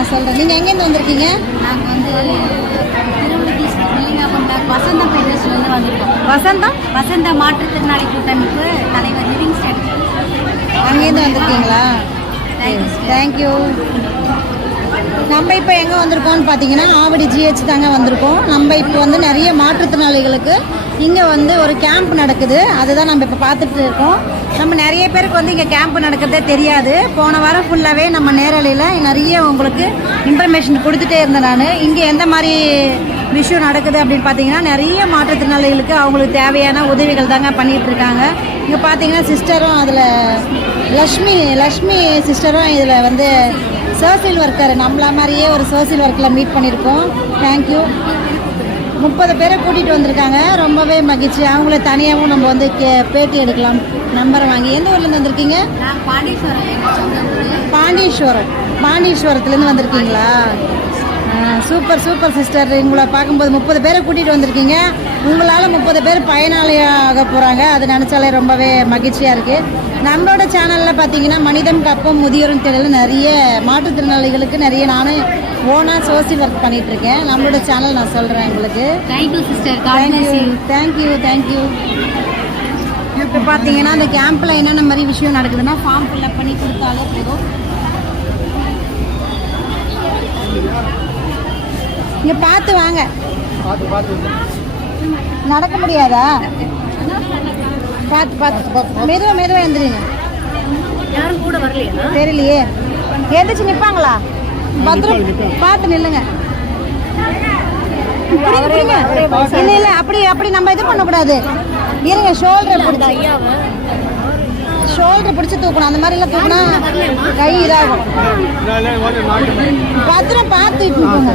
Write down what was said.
நான் சொல்கிறேன். நீங்கள் எங்கேருந்து வந்திருக்கீங்க? நாங்கள் வந்து திருவள்ளூர் வசந்தம் பிரதேசத்துலேருந்து வந்திருக்கோம். வசந்த மாற்றுத்திறனாளி கூட்டமைப்பு தலைவர் லிவிங்ஸ்டன். அங்கேருந்து வந்திருக்கீங்களா? தேங்க்யூ. நம்ம இப்போ எங்கே வந்திருக்கோம்னு பார்த்தீங்கன்னா ஆவடி ஜிஹெச் தாங்க வந்திருக்கோம். நம்ம இப்போ வந்து நிறைய மாற்றுத்திறனாளிகளுக்கு இங்கே வந்து ஒரு கேம்ப் நடக்குது. அதுதான் நம்ம இப்போ பார்த்துட்டு இருக்கோம். நம்ம நிறைய பேருக்கு வந்து இங்கே கேம்ப் நடக்கிறதே தெரியாது. போன வாரம் ஃபுல்லாகவே நம்ம நேரலையில் நிறைய உங்களுக்கு இன்ஃபர்மேஷன் கொடுத்துட்டே இருந்தேன் நான். இங்கே எந்த மாதிரி விஷயம் நடக்குது அப்படின்னு பார்த்தீங்கன்னா நிறைய மாற்றுத்திறனாளிகளுக்கு அவங்களுக்கு தேவையான உதவிகள் தாங்க பண்ணிகிட்டு இருக்காங்க. இங்கே பார்த்தீங்கன்னா சிஸ்டரும் அதில் லக்ஷ்மி சிஸ்டரும் இதில் வந்து சோசியல் ஒர்க்கர் நம்மள மாதிரியே ஒரு சோசியல் ஒர்க்கில் மீட் பண்ணியிருக்கோம். தேங்க்யூ. 30 பேரை கூட்டிகிட்டு வந்திருக்காங்க. ரொம்பவே மகிழ்ச்சி. அவங்கள தனியாகவும் நம்ம வந்து பேட்டி எடுக்கலாம். நம்பரை வாங்கி. எந்த ஊர்லேருந்து வந்திருக்கீங்க? பாண்டீஸ்வரத்துலேருந்து வந்திருக்கீங்களா? Super super sister. உங்களை பார்க்கும்போது 30 பேரை கூட்டிகிட்டு வந்திருக்கீங்க. உங்களால் 30 பேர் பயனாளியாக போகிறாங்க. அது நினச்சாலே ரொம்பவே மகிழ்ச்சியாக இருக்குது. நம்மளோட சேனலில் பார்த்தீங்கன்னா மனிதம் கப்பம் முதியோரும் தேடல் நிறைய மாற்றுத்திறனாளிகளுக்கு நிறைய நானும் ஓனாக சோசியல் ஒர்க் பண்ணிகிட்ருக்கேன். நம்மளோட சேனல் நான் சொல்கிறேன் உங்களுக்கு. Thank you sister. தேங்க்யூ. இப்போ பார்த்தீங்கன்னா அந்த கேம்பில் என்னென்ன மாதிரி விஷயம் நடக்குதுன்னா ஃபார்ம் ஃபில்அப் பண்ணி கொடுத்தாலே போதும். இங்கே பார்த்து வாங்க. நடக்க முடியாதா? பார்த்து மெதுவாக எழுந்துருங்க. யாரும் கூட வரலையா? தெரியலையே. எழுந்திரிச்சு நிற்பாங்களா? பத்திரம் பார்த்து நில்லுங்க. இல்லை அப்படி நம்ம இது பண்ணக்கூடாது. இருங்க. ஷோல்டரை பிடிச்சி தூக்கணும். அந்த மாதிரி எல்லாம் தூக்கினா கை இதாகும். பத்திரம் பார்த்து போங்க.